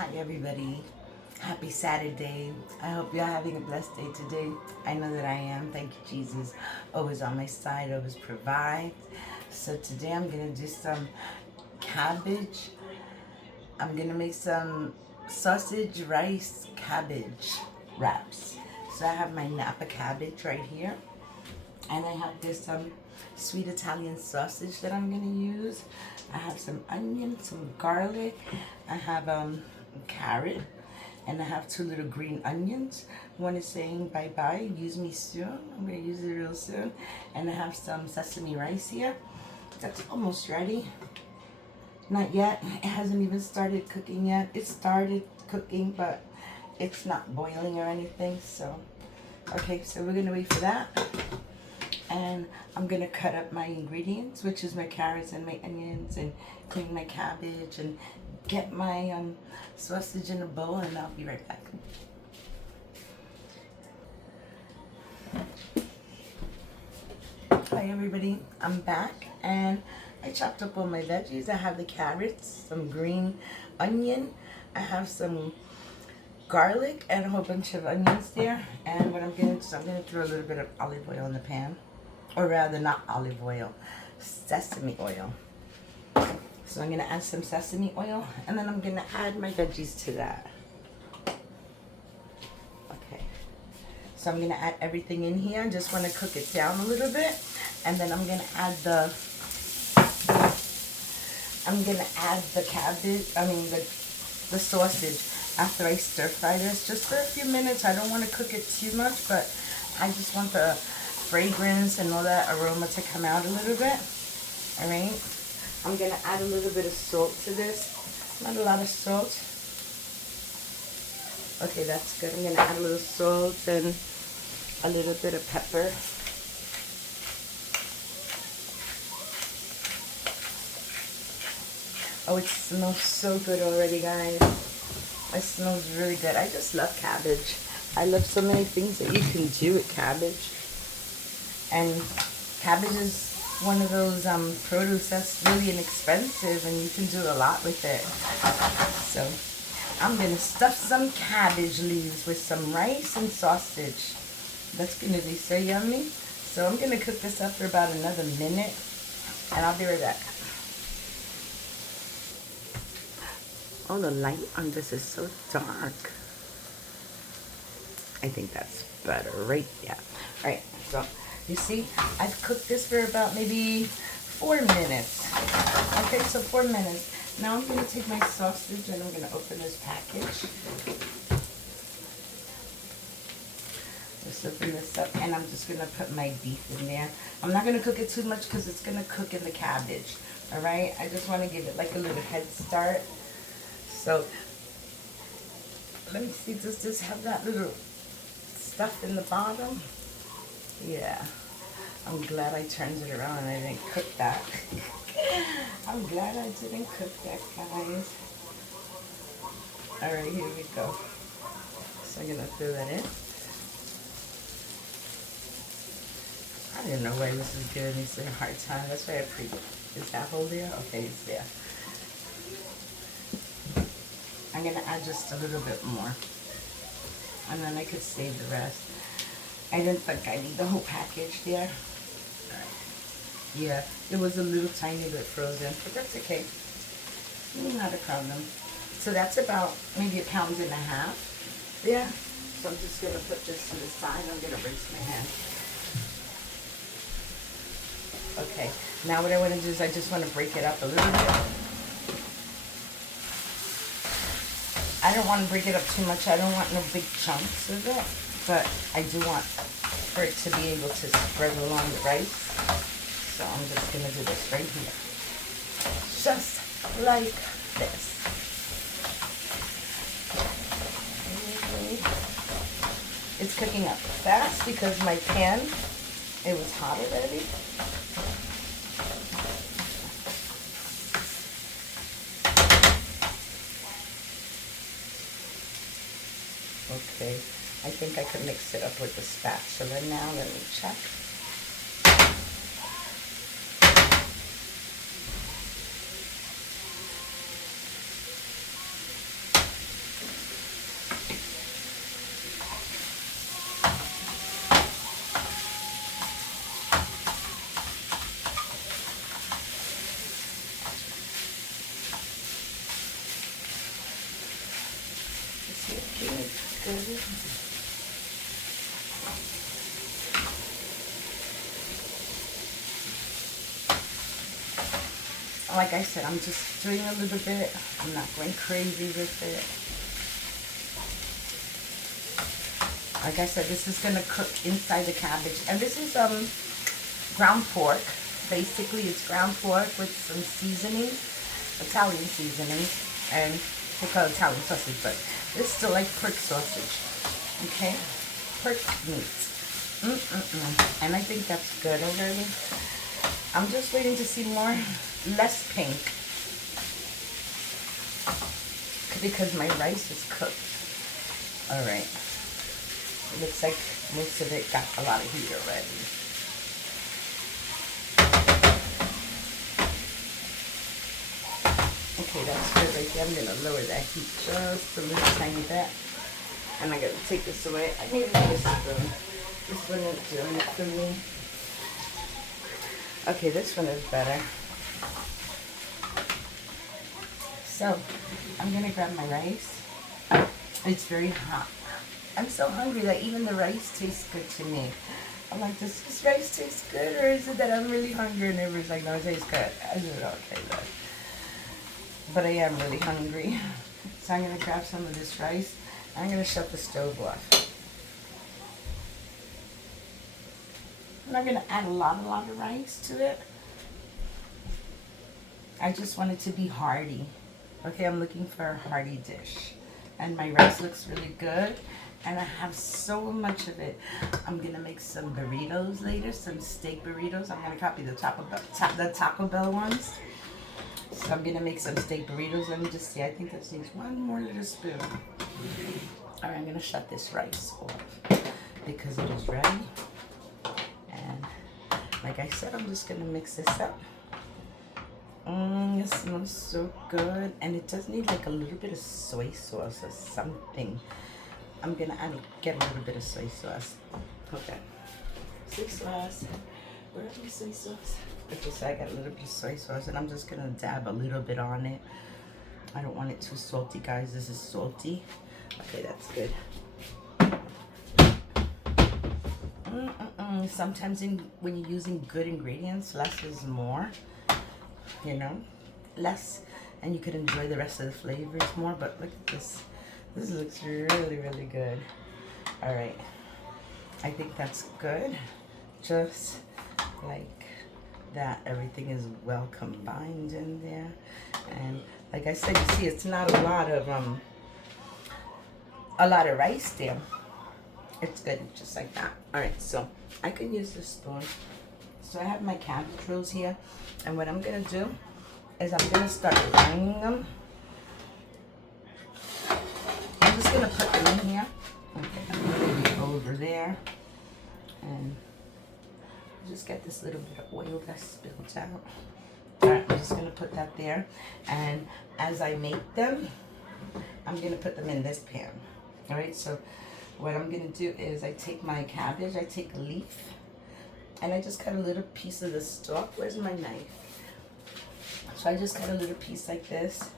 Hi everybody. Happy Saturday. I hope you're having a blessed day today. I know that I am. Thank you, Jesus. Always on my side, always provides. So today I'm going to do some cabbage. I'm going to make some sausage, rice, cabbage wraps. So I have my Napa cabbage right here. And I have this sweet Italian sausage that I'm going to use. I have some onion, some garlic. I have carrot, and I have 2 little green onions. One is saying bye-bye, use me soon. I'm going to use it real soon. And I have some sesame rice here. That's almost ready. Not yet. It hasn't even started cooking yet. It started cooking, but it's not boiling or anything. So, okay, so we're going to wait for that. And I'm going to cut up my ingredients, which is my carrots and my onions, and clean my cabbage and get my sausage in a bowl, and I'll be right back. Hi everybody, I'm back, and I chopped up all my veggies. I have the carrots, some green onion, I have some garlic and a whole bunch of onions there. And what I'm going to do is I'm going to throw a little bit of olive oil in the pan. Or rather, not olive oil, sesame oil. So I'm going to add some sesame oil, and then I'm going to add my veggies to that. Okay. So I'm going to add everything in here. I just want to cook it down a little bit, and then I'm going to add the cabbage, the sausage after I stir fry this just for a few minutes. I don't want to cook it too much, but I just want the fragrance and all that aroma to come out a little bit. All right, I'm gonna add a little bit of salt to this, not a lot of salt. Okay, that's good. I'm gonna add a little salt and a little bit of pepper. Oh, it smells so good already, guys. It smells really good. I just love cabbage. I love so many things that you can do with cabbage. And cabbage is one of those produce that's really inexpensive, and you can do a lot with it. So I'm going to stuff some cabbage leaves with some rice and sausage. That's going to be so yummy. So I'm going to cook this up for about another minute, and I'll be right back. Oh, the light on this is so dark. I think that's better, right? Yeah. All right, so you see, I've cooked this for about maybe 4 minutes. Okay, so 4 minutes. Now I'm going to take my sausage and I'm going to open this package. Just open this up, and I'm just going to put my beef in there. I'm not going to cook it too much because it's going to cook in the cabbage. All right, I just want to give it like a little head start. So let me see, does this have that little stuff in the bottom? Yeah. I'm glad I turned it around and I didn't cook that. I'm glad I didn't cook that, guys. Alright, here we go. So I'm going to throw that in. I don't know why this is giving me such a hard time. That's why I is that hole there? Okay, it's there. I'm going to add just a little bit more, and then I could save the rest. I didn't think I need the whole package there. Alright. Yeah, it was a little tiny bit frozen, but that's okay. Not a problem. So that's about maybe 1.5 pounds there. So I'm just going to put this to the side. I'm going to rinse my hand. Okay, now what I want to do is I just want to break it up a little bit. I don't want to break it up too much. I don't want no big chunks of it, but I do want for it to be able to spread along the rice. So I'm just going to do this right here. Just like this. It's cooking up fast because my pan, it was hot already. Okay, I think I could mix it up with the spatula now. Let me check. good. Like I said, I'm just doing a little bit. I'm not going crazy with it. Like I said, this is gonna cook inside the cabbage. And this is ground pork. Basically, it's ground pork with some seasoning, Italian seasoning, and they call it Italian sausage, but it's still like pork sausage. Okay, pork meat. And I think that's good already. I'm just waiting to see less pink, because my rice is cooked. All right. It looks like most of it got a lot of heat already. Okay, that's good right there. I'm going to lower that heat just a little tiny bit. And I'm going to take this away. I need another spoon. This one is doing it for me. Okay, this one is better. So, I'm going to grab my rice. It's very hot. I'm so hungry that even the rice tastes good to me. I'm like, does this rice taste good, or is it that I'm really hungry? And everybody's like, no, it tastes good. I said, okay, then. But I am really hungry. So I'm going to grab some of this rice. And I'm going to shut the stove off. I'm not going to add a lot of rice to it. I just want it to be hearty. Okay, I'm looking for a hearty dish. And my rice looks really good. And I have so much of it. I'm going to make some burritos later, some steak burritos. I'm going to copy the Taco Bell ones. So I'm going to make some steak burritos. Let me just see. I think this needs one more little spoon. All right, I'm going to shut this rice off because it is ready. And like I said, I'm just going to mix this up. It smells so good. And it does need like a little bit of soy sauce or something. I'm going to get a little bit of soy sauce. Okay. Soy sauce. Where is my soy sauce? Okay, so I got a little bit of soy sauce, and I'm just going to dab a little bit on it. I don't want it too salty, guys. This is salty. Okay, that's good. Sometimes when you're using good ingredients, less is more. You know? Less, and you could enjoy the rest of the flavors more. But look at this. This looks really, really good. All right. I think that's good. Just like that, everything is well combined in there. And like I said, you see, it's not a lot of rice there. It's good, just like that. All right, so I can use this spoon. So I have my cabbage rolls here, and what I'm gonna do is I'm gonna start lining them. I'm just gonna put them in here. Okay, I'm gonna be over there, and just get this little bit of oil that spilled out. All right, I'm just gonna put that there, and as I make them, I'm gonna put them in this pan. All right, so what I'm gonna do is I take my cabbage, I take a leaf, and I just cut a little piece of the stalk. Where's my knife? So I just cut a little piece like this,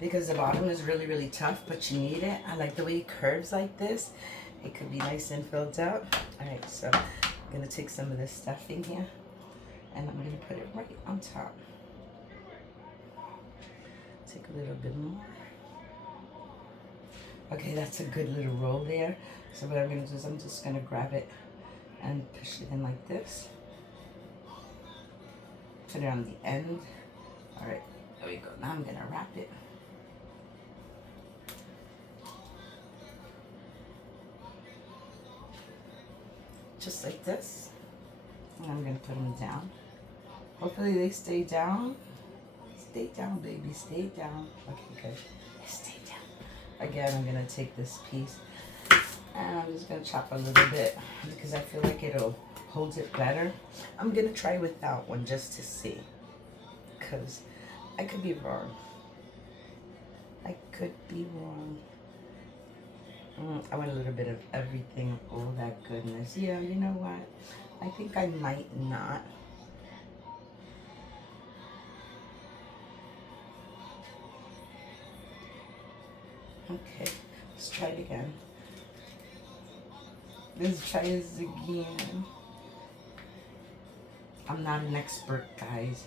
because the bottom is really, really tough, but you need it. I like the way it curves like this. It could be nice and filled out. All right, so I'm gonna take some of this stuffing here, and I'm gonna put it right on top. Take a little bit more. Okay, that's a good little roll there. So what I'm gonna do is I'm just gonna grab it and push it in like this. Put it on the end. All right, there we go. Now I'm gonna wrap it. Just like this. And I'm gonna put them down. Hopefully they stay down. Stay down, baby, stay down. Okay, good. Stay down. Again, I'm gonna take this piece and I'm just gonna chop a little bit because I feel like it'll hold it better. I'm gonna try without one just to see, because I could be wrong. I could be wrong. I want a little bit of everything, all that goodness. Yeah, you know what? I think I might not. Okay, let's try it again. Let's try this again. I'm not an expert, guys.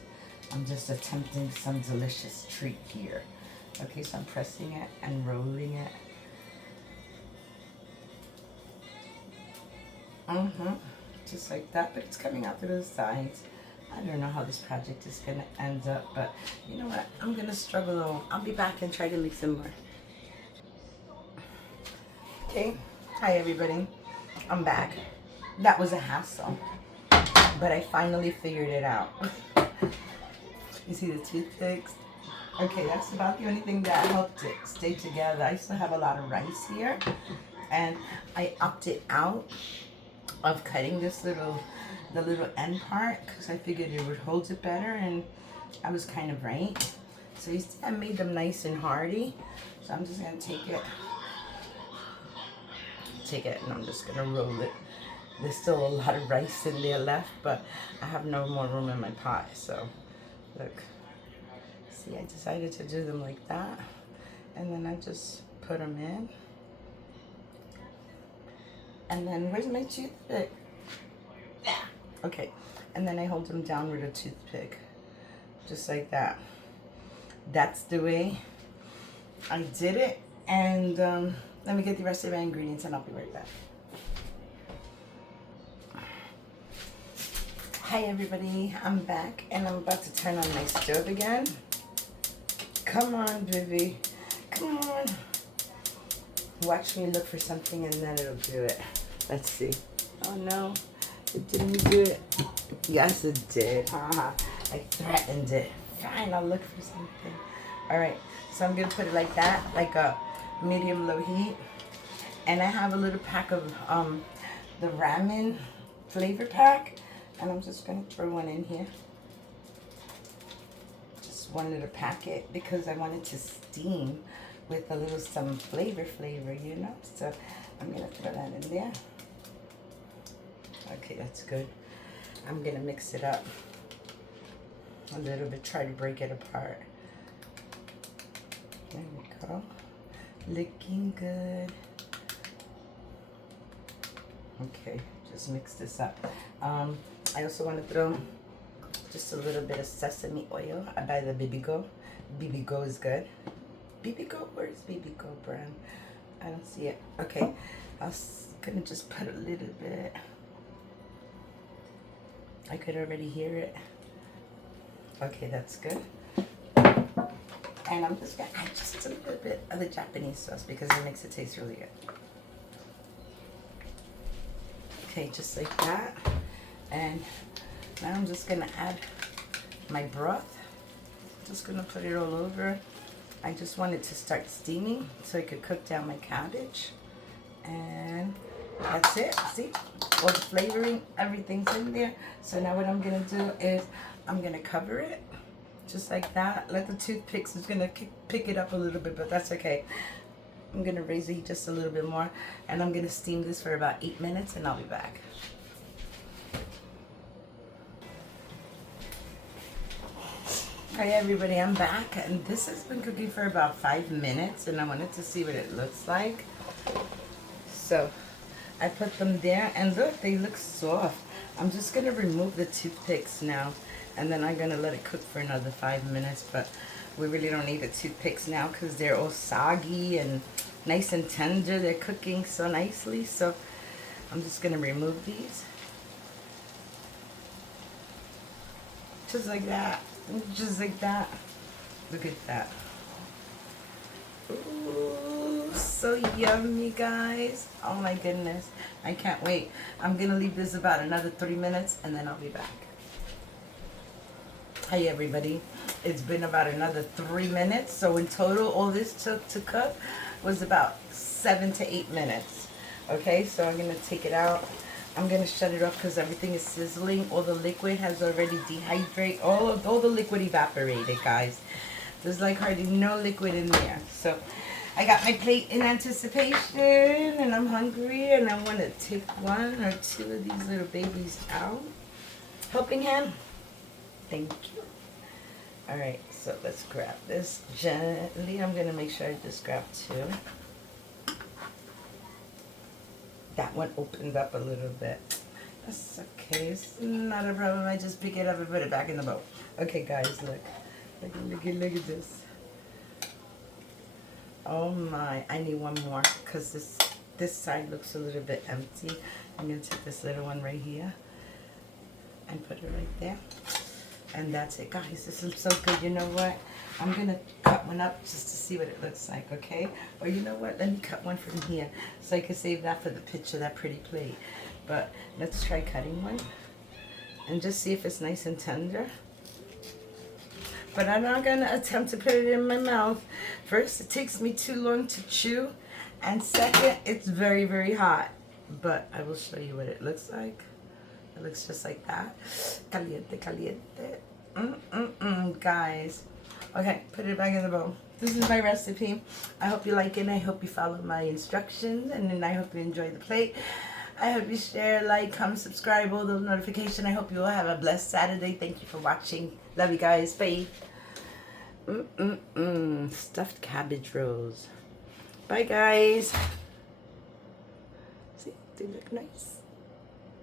I'm just attempting some delicious treat here. Okay, so I'm pressing it and rolling it. Just like that, but it's coming out through the sides. I don't know how this project is gonna end up, but you know what? I'm gonna struggle. I'll be back and try to make some more. Okay, hi everybody. I'm back. That was a hassle, but I finally figured it out. You see the toothpicks? Okay, that's about the only thing that helped it stay together. I still have a lot of rice here, and I opted out of cutting this the little end part because I figured it would hold it better, and I was kind of right. So you see, I made them nice and hearty. So I'm just gonna take it, and I'm just gonna roll it. There's still a lot of rice in there left, but I have no more room in my pot. So look, see, I decided to do them like that, and then I just put them in. And then, where's my toothpick? Okay, and then I hold them down with a toothpick, just like that. That's the way I did it. And let me get the rest of my ingredients and I'll be right back. Hi everybody, I'm back and I'm about to turn on my stove again. Come on, baby, come on. Watch me look for something and then it'll do it. Let's see. Oh no, it didn't do it. Yes, it did. Haha. I threatened it. Fine, I'll look for something. All right, so I'm gonna put it like that, like a medium-low heat. And I have a little pack of the ramen flavor pack, and I'm just gonna throw one in here. Just one little packet because I wanted to steam with a little some flavor, you know. So I'm gonna throw that in there. Okay, that's good. I'm gonna mix it up a little bit, try to break it apart. There we go. Looking good. Okay, just mix this up. I also want to throw just a little bit of sesame oil. I buy the Bibigo. Bibigo is good. Bibigo? Where's Bibigo brand? I don't see it. Okay, I was gonna just put a little bit. I could already hear it. Okay, that's good. And I'm just gonna add just a little bit of the Japanese sauce because it makes it taste really good. Okay, just like that. And now I'm just gonna add my broth. Just gonna put it all over. I just want it to start steaming so I could cook down my cabbage. And that's it. See, all the flavoring, everything's in there. So now what I'm gonna do is I'm gonna cover it just like that. Let the toothpicks is gonna pick it up a little bit, but that's okay. I'm gonna raise the heat just a little bit more, and I'm gonna steam this for about 8 minutes, and I'll be back. Hi everybody, I'm back, and this has been cooking for about 5 minutes, and I wanted to see what it looks like. So I put them there, and look, they look soft. I'm just gonna remove the toothpicks now, and then I'm gonna let it cook for another 5 minutes, but we really don't need the toothpicks now because they're all soggy and nice and tender. They're cooking so nicely, so I'm just gonna remove these. Just like that, just like that. Look at that. Ooh, so yummy, guys. Oh my goodness, I can't wait. I'm gonna leave this about another 3 minutes and then I'll be back. Hi everybody, it's been about another 3 minutes. So in total, all this took to cook was about 7 to 8 minutes. Okay, so I'm gonna take it out. I'm gonna shut it off because everything is sizzling. All the liquid has already dehydrated. All the liquid evaporated, guys. There's like hardly no liquid in there. So I got my plate in anticipation, and I'm hungry, and I want to take 1 or 2 of these little babies out. Helping hand. Thank you. All right, so let's grab this gently. I'm gonna make sure I just grab 2. that one opened up a little bit. That's okay. It's not a problem. I just pick it up and put it back in the bowl. Okay, guys, look. Look at this. Oh my, I need one more because this side looks a little bit empty. I'm going to take this little one right here and put it right there. And that's it, guys. This looks so good. You know what? I'm going to cut one up just to see what it looks like, okay? Or you know what? Let me cut one from here so I can save that for the picture, that pretty plate. But let's try cutting one and just see if it's nice and tender. But I'm not going to attempt to put it in my mouth. First, it takes me too long to chew. And second, it's very, very hot. But I will show you what it looks like. It looks just like that. Caliente, caliente. Guys. Okay, put it back in the bowl. This is my recipe. I hope you like it. I hope you follow my instructions. And then I hope you enjoy the plate. I hope you share, like, comment, subscribe, all those notifications. I hope you all have a blessed Saturday. Thank you for watching. Love you guys. Bye. Stuffed cabbage rolls. Bye, guys. See, they look nice.